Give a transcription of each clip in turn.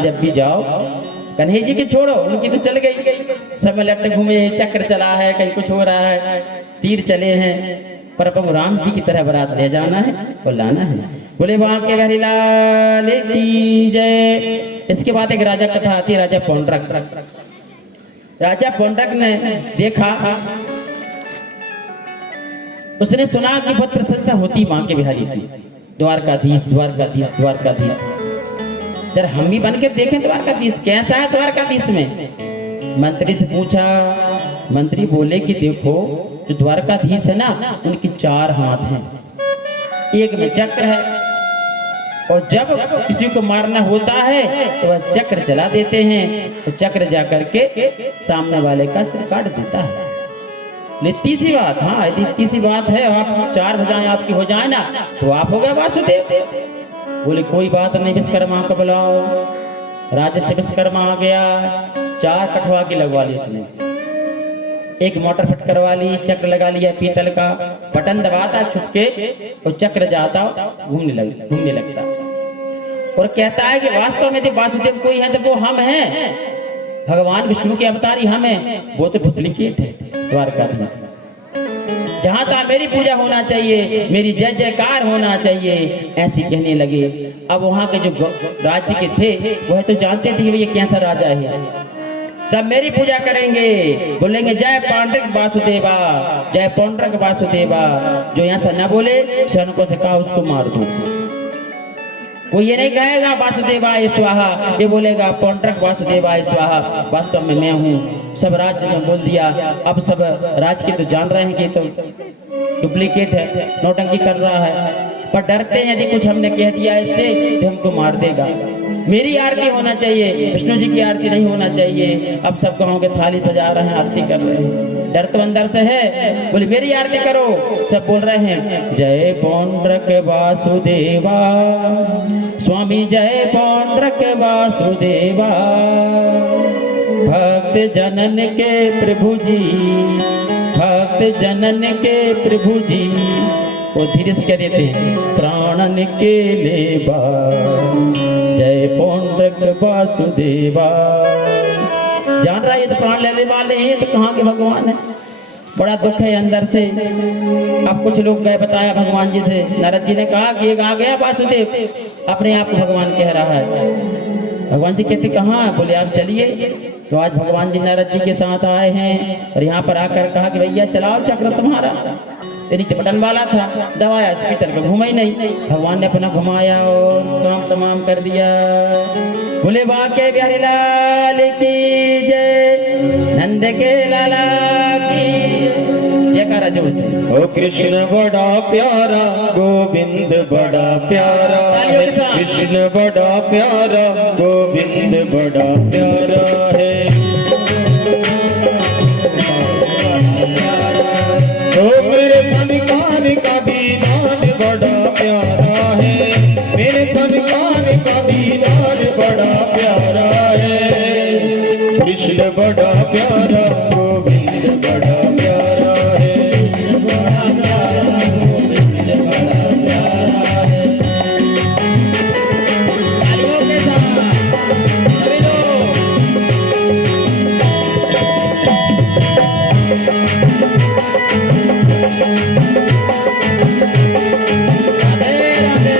में जब भी जाओ, कन्हैया जी की छोड़ो, उनकी तो चल गई, सब में लट घूमे, चक्र चला है, कहीं कुछ हो रहा है, तीर चले हैं, पर प्रभु राम जी की तरह बारात ले जाना है और लाना है। बोले बांके बिहारी लाल की जय। इसके बाद एक राजा कथा आती है, राजा पौंड्रक। राजा पौंड्रक ने देखा, उसने सुना कि बहुत प्रशंसा होती बांके बिहारी की, द्वारकाधीश द्वारकाधीश द्वारकाधीश। जरा हम भी बन के देखें द्वारकाधीश कैसा है द्वारकाधीश में। मंत्री से पूछा, मंत्री बोले कि देखो जो द्वारकाधीश है ना, उनकी 4 हाथ हैं, एक में चक्र है, और जब किसी को मारना होता है तो वह चक्र चला देते हैं, तो चक्र जा करके सामने वाले का सिर काट देता है। इतनी सी बात, हाँ इतनी सी बात है, आप 4 भुजाएं आपकी हो जाए ना तो आप हो गए वासुदेव। बोले कोई बात नहीं, विश्वकर्मा को बुलाओ। राज्य से विश्वकर्मा आ गया, 4 कठवा की लगवा ली उसने, एक मोटर फिट करवा ली, चक्र लगा लिया पीतल का, बटन दबाता छुपके और चक्र जाता घूमने लगता, और कहता है कि वास्तव में वासुदेव कोई है तो वो हम हैं, भगवान विष्णु के अवतारी हम हैं, वो तो डुप्लीकेट है द्वारकाधीश। जहां तक मेरी पूजा होना चाहिए, मेरी जय जयकार होना चाहिए, ऐसी कहने लगे। अब वहां के जो राज्य के थे वह तो जानते थे कि ये कैसा राजा है, सब मेरी पूजा करेंगे, बोलेंगे जय पौंड्रक वासुदेवा, जय पौंड्रक वासुदेवा। जो यहाँ से न बोले सैनिकों से कहा उसको मार दो। वो ये नहीं कहेगा वासुदेवाय स्वाहा, ये बोलेगा पौंड्रक वासुदेवाय स्वाहा, वास्तव में मैं हूँ। सब राज्य ने बोल दिया। अब सब राज के तो जान रहे हैं कि तो डुप्लीकेट है, नौटंकी कर रहा है, पर डरते हैं यदि कुछ हमने कह दिया इससे तो हमको मार देगा। मेरी आरती होना चाहिए, विष्णु जी की आरती नहीं होना चाहिए। अब सब गाँव के थाली सजा रहे हैं, आरती कर रहे हैं, डर तो अंदर से है। बोले मेरी आरती करो, सब बोल रहे हैं जय पौंड्रक वासुदेवा, स्वामी जय पौंड्रक वासुदेवा, भक्त जनन के प्रभु जी, भक्त जनन के प्रभु जी। वो धीरे से कह देते हैं प्राणन के लेवा, जय पौंड्रक वासुदेवा। जान रहा है ये तो प्राण लेने वाले हैं, तो कहाँ के भगवान है। बड़ा दुख है अंदर से। अब कुछ लोग गए बताया भगवान जी से, नारद जी ने कहा कि एक आ गया वासुदेव, अपने आप को भगवान कह रहा है। भगवान जी कहते कहाँ, बोले आप चलिए। तो आज भगवान जी नारद जी के साथ आए हैं, और यहाँ पर आकर कहा कि भैया चलाओ चक्र तुम्हारा। नीचे बटन वाला था, दबाया पीतल को, घुमा ही नहीं। भगवान ने अपना घुमाया और काम तमाम कर दिया। बोले बांके बिहारी लाल की जय, नंद के लाला की जयकारा जोर से। ओ कृष्ण बड़ा प्यारा, गोविंद बड़ा प्यारा, कृष्ण बड़ा प्यारा, गोविंद बड़ा प्यारा है। ओ मेरे मन कान का दीदार बड़ा प्यारा है, मेरे मन कान का दीदार बड़ा प्यारा है। कृष्ण बड़ा प्यारा, गोविंद बड़ा प्यारा है, बड़ा प्यारा, गोविंद बड़ा प्यारा है। तालियों के साथ सभी लोग। राधे राधे।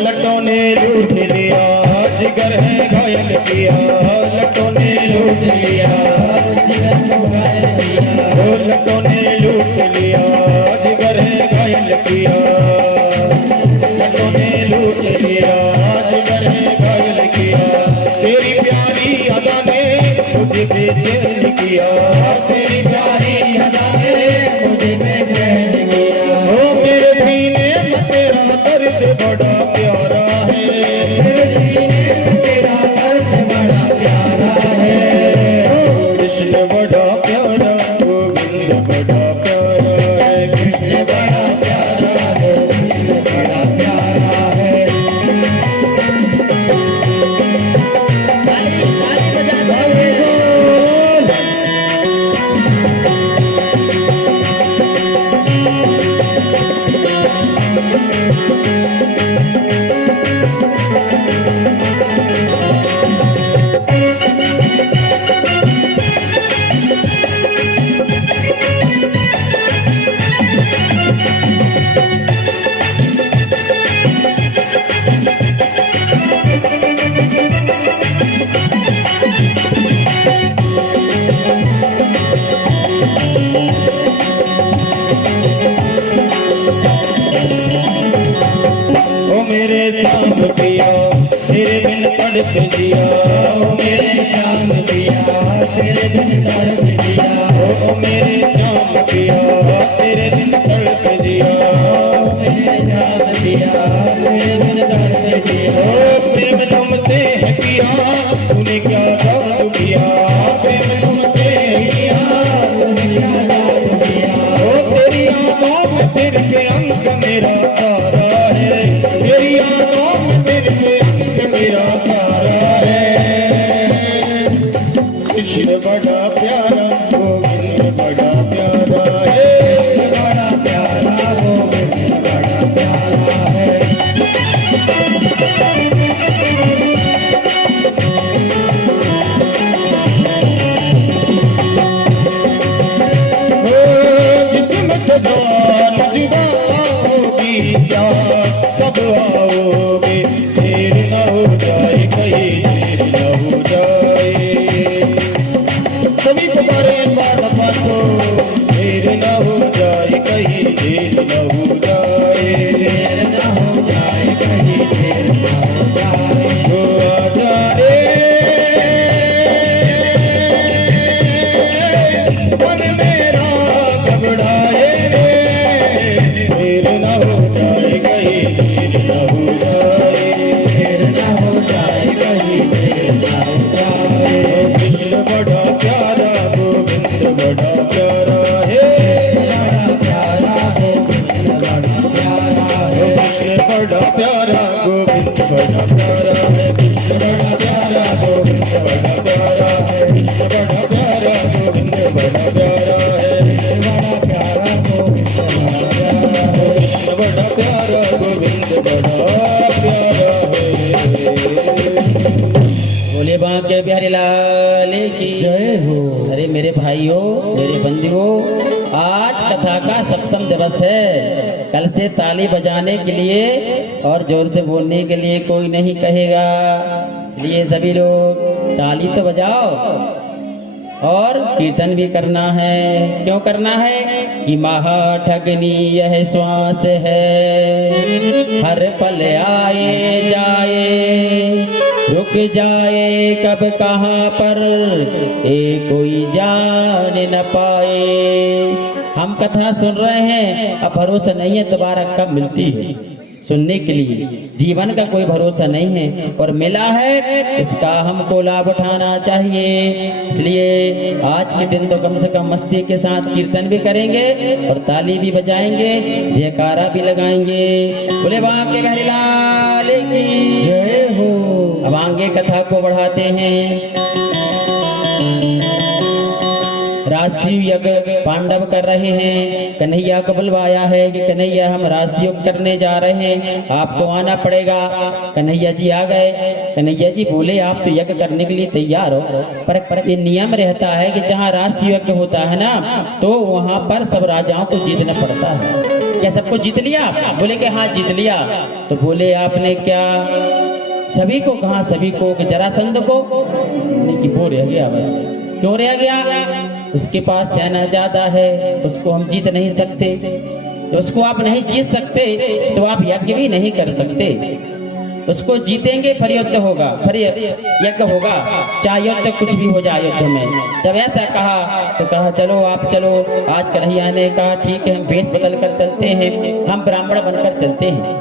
लटों ने लूट लिया जिगर है घायल किया, लटों ने लूट लिया लटों ने लूट लिया जिगर है घायल किया, लटों ने लूट लिया जिगर है घायल किया। तेरी प्यारी अदा ने मुझे बेचैन किया, तेरी प्यारी अदा ने मुझे बेचैन किया। ओ मेरे सीने में तेरा दर्द बड़ा प्यारा है, मेरे सीने में तेरा दर्द बड़ा प्यारा है। कृष्ण बड़ा प्यारा गोविंद बड़ा प्यारा है, कृष्ण बड़ा प्यारा गोविंद बड़ा प्यारा है। ताली ताली बजाते हुए ओ मेरे श्याम पिया तेरे बिन तड़प जिया, ओ मेरे श्याम पिया तेरे बिन तड़प जिया, ओ मेरे श्याम पिया तेरे बिन तड़प जिया, ओ मेरे श्याम पिया तेरे बिन तड़प जिया। ओ प्रेम तुमसे है किया तूने क्या जादू किया, प्रेम तुमसे है किया तूने क्या जादू किया। ओ तेरी आंखों में तेरे से अंक मेरा सारा है, तेरी आंखों में तेरे से अंक मेरा सारा है। कृष्ण बड़ा प्यारा गोविंद बड़ा प्यारा है, बड़ा प्यारा गोविंद बड़ा प्यारा है। जिसम सजान जुदा होगी क्या सब आओगे, देर न हो जाए कहीं देर न हो जाए। सभी पुकारे बार बार को देर न हो जाए कहीं देर न हो जाए, देर न हो जाए कहीं देर न हो जाए। जो आ जाए मन मेरा घबराए रे, देर न हो जाए कहीं देर न हो जाए, देर न हो जाए कहीं देर न हो जाए। कृष्ण बड़ा प्यारा गोविंद बड़ा प्यारा है, बड़ा प्यारा गोविंद बड़ा प्यारा है। कृष्ण बड़ा प्यारा गोविंद बड़ा प्यारा है, कृष्ण बड़ा प्यारा गोविंद बड़ा प्यारा है, कृष्ण बड़ा प्यारा गोविंद बड़ा प्यारा है, बड़ा प्यारा गोविंद बड़ा प्यारा है, कृष्ण बड़ा प्यारा गोविंद बड़ा प्यारा है। बोले बांके बिहारी लाल की जय हो। अरे मेरे भाइयों मेरे बंधुओं, आज कथा का सप्तम दिवस है। कल से ताली बजाने के लिए और जोर से बोलने के लिए कोई नहीं कहेगा, इसलिए सभी लोग ताली तो बजाओ और कीर्तन भी करना है। क्यों करना है कि महा ठगनी यह श्वास है, हर पल आए जाए, रुक जाए कब कहाँ पर ये कोई जान न पाए। हम कथा सुन रहे हैं, अब भरोसा नहीं है दोबारा कब मिलती है सुनने के लिए। जीवन का कोई भरोसा नहीं है और मिला है इसका हमको लाभ उठाना चाहिए। इसलिए आज के दिन तो कम से कम मस्ती के साथ कीर्तन भी करेंगे और ताली भी बजाएंगे, जयकारा भी लगाएंगे। बोले बांके बिहारी लाल की जय हो। अब आगे कथा को बढ़ाते हैं। राशि यज्ञ पांडव कर रहे हैं, कन्हैया को बुलवाया है कि कन्हैया हम राशि योग करने जा रहे हैं, आपको आना पड़ेगा। कन्हैया जी आ गए। कन्हैया जी बोले आप तो यज्ञ करने के लिए तैयार हो, पर ये नियम रहता है कि जहाँ राशि यज्ञ होता है ना तो वहाँ पर सब राजाओं को जीतना पड़ता है। क्या सबको जीत लिया? बोले कि हाँ जीत लिया। तो बोले आपने क्या सभी को कहा? सभी को कि जरासंध को नहीं, कि वो रह गया बस। क्यों रह गया? उसके पास सेना ज्यादा है, उसको हम जीत नहीं सकते। तो उसको आप नहीं जीत सकते तो आप यज्ञ भी नहीं कर सकते। उसको जीतेंगे फिर युद्ध होगा, फिर यज्ञ होगा, चाहे युद्ध कुछ भी हो जाए युद्ध में। जब ऐसा कहा तो कहा चलो आप चलो। आज कन्हैया ने कहा ठीक है हम वेश बदल कर चलते हैं, हम ब्राह्मण बनकर चलते हैं।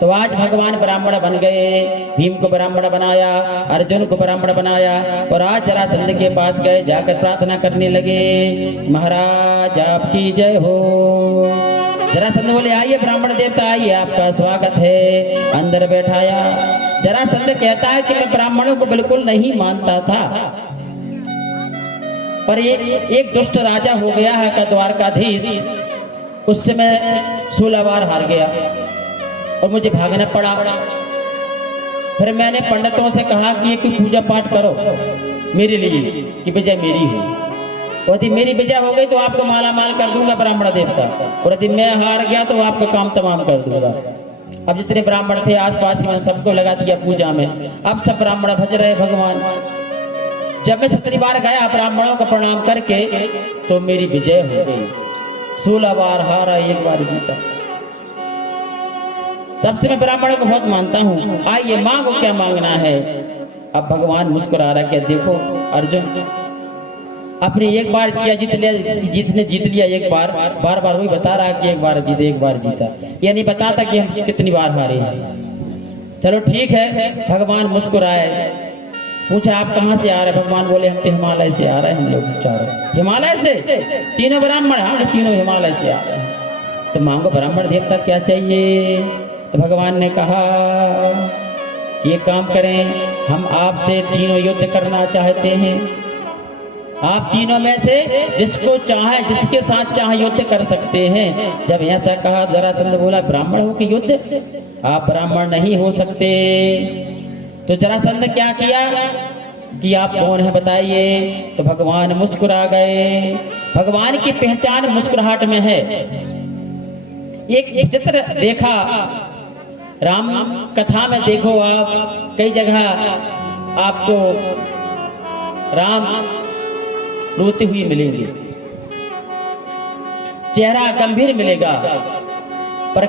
तो आज भगवान ब्राह्मण बन गए, भीम को ब्राह्मण बनाया, अर्जुन को ब्राह्मण बनाया और आज जरासंध के पास गए, जाकर प्रार्थना करने लगे महाराज आपकी जय हो। जरासंध बोले आइए ब्राह्मण देवता आइए, आपका स्वागत है। अंदर बैठाया। जरासंध कहता है कि मैं ब्राह्मणों को बिल्कुल नहीं मानता था, पर एक दुष्ट राजा हो गया है का द्वारकाधीश, उससे मैं 16 बार हार गया और मुझे भागना पड़ा। फिर मैंने पंडितों से कहा कि ये कोई पूजा पाठ करो मेरे लिए कि विजय मेरी हो, और यदि मेरी विजय हो गई तो आपको माला माल कर दूंगा ब्राह्मण देवता, और यदि मैं हार गया तो आपका काम तमाम कर दूंगा। अब जितने ब्राह्मण थे आसपास में सबको लगा दिया पूजा में। अब सब ब्राह्मण भज रहे भगवान। जब मैं 17 बार गया ब्राह्मणों का प्रणाम करके तो मेरी विजय हो गई। 16 बार हारा, 1 बार जीता। तब से मैं ब्राह्मणों को बहुत मानता हूँ। आइए मांगो क्या मांगना है। अब भगवान मुस्कुरा रहा क्या देखो अर्जुन अपने एक बार किया जीत लिया, जिसने जीत लिया एक बार, बार बार वही बता रहा कि एक बार जीते एक बार जीता, ये नहीं बताता कि हम कितनी बार हारे हैं। चलो ठीक है। भगवान मुस्कुराए। पूछा आप कहाँ से आ रहे? भगवान बोले हम तो हिमालय से आ रहे हैं, हम लोग चारों। हिमालय से? तीनों ब्राह्मण? हम तीनों हिमालय से आ रहे हैं। तो मांगो ब्राह्मण देवता क्या चाहिए? तो भगवान ने कहा कि ये काम करें, हम आपसे तीनों युद्ध करना चाहते हैं। आप तीनों में से जिसको चाहे जिसके साथ चाहे युद्ध कर सकते हैं। जब ऐसा कहा जरासंध बोला ब्राह्मण हो कि युद्ध? आप ब्राह्मण नहीं हो सकते। तो जरासंध क्या किया कि आप कौन है बताइए? तो भगवान मुस्कुरा गए। भगवान की पहचान मुस्कुराहट में है। एक चित्र देखा राम कथा में, देखो आप कई जगह आपको राम रोते हुए मिलेंगे, चेहरा गंभीर मिलेगा, पर